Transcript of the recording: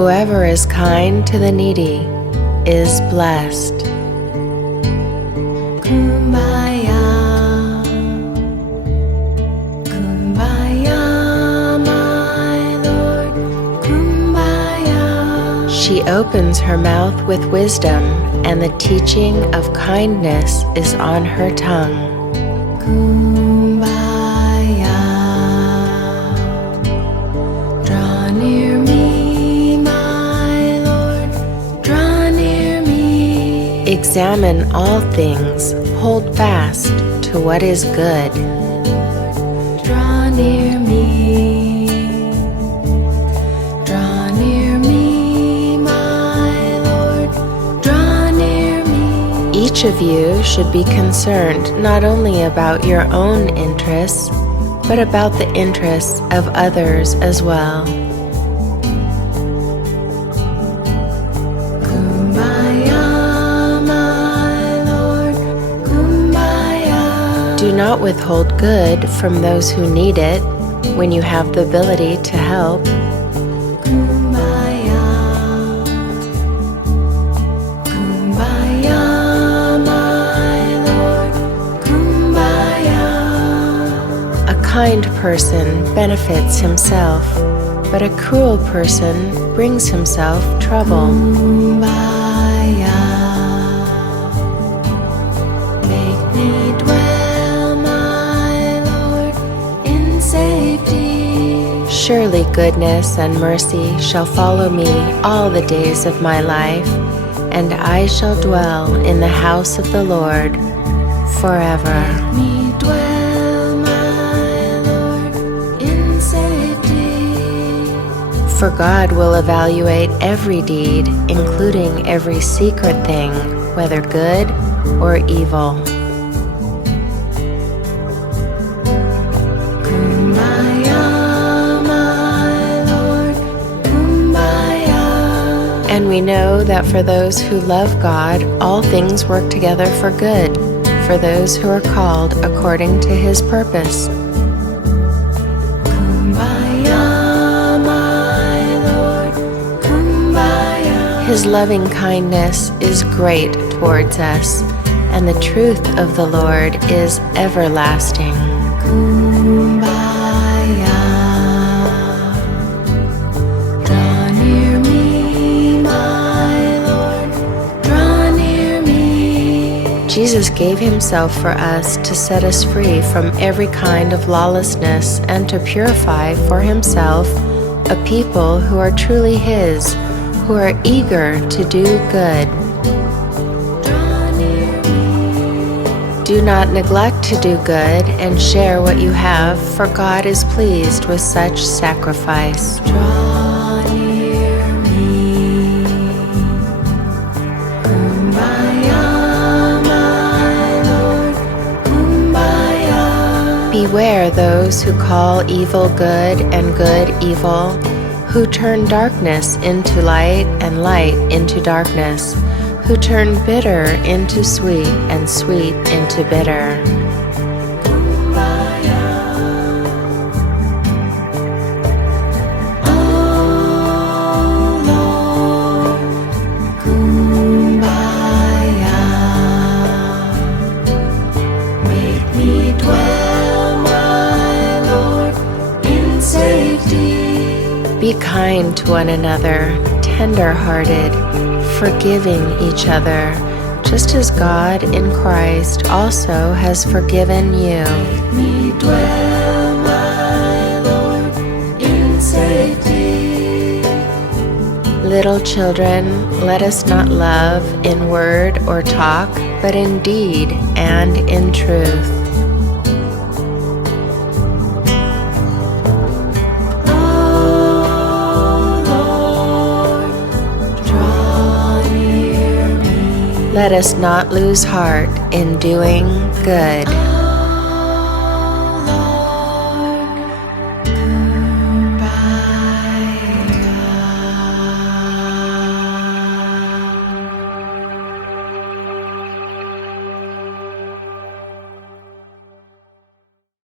Whoever is kind to the needy is blessed. Kumbaya, kumbaya, my Lord, kumbaya. She opens her mouth with wisdom, and the teaching of kindness is on her tongue. Kumbaya, draw near me, my Lord, draw near me. Examine all things, hold fast to what is good. Draw near me, draw near me, my Lord, draw near me. Each of you should be concerned not only about your own interests, but about the interests of others as well. Kumbaya, my Lord, kumbaya. Do not withhold good from those who need it when you have the ability to help. Kumbaya, kumbaya, my Lord, kumbaya. A kind person benefits himself, but a cruel person brings himself trouble. Kumbaya, make me dwell, my Lord, in safety. Surely goodness and mercy shall follow me all the days of my life, and I shall dwell in the house of the Lord forever. Make me dwell, my Lord, in safety. For God will evaluate every deed, including every secret thing, whether good or evil. Kumbaya, my Lord, kumbaya. And we know that for those who love God, all things work together for good, for those who are called according to His purpose. Kumbaya, my Lord, kumbaya. His loving kindness is great towards us, and the truth of the Lord is everlasting. Kumbaya, draw near me, my Lord, draw near me. Jesus gave Himself for us to set us free from every kind of lawlessness and to purify for Himself a people who are truly His, who are eager to do good. Do not neglect to do good and share what you have, for God is pleased with such sacrifice. Draw near me. Kumbaya, my Lord, kumbaya. Beware those who call evil good and good evil, who turn darkness into light and light into darkness, who turn bitter into sweet and sweet into bitter. Kumbaya. Oh Lord, kumbaya. Make me dwell, my Lord, in safety. Be kind to one another, tender-hearted, forgiving each other, just as God in Christ also has forgiven you. Make me dwell, my Lord, in safety. Little children, let us not love in word or talk, but in deed and in truth. Let us not lose heart in doing good.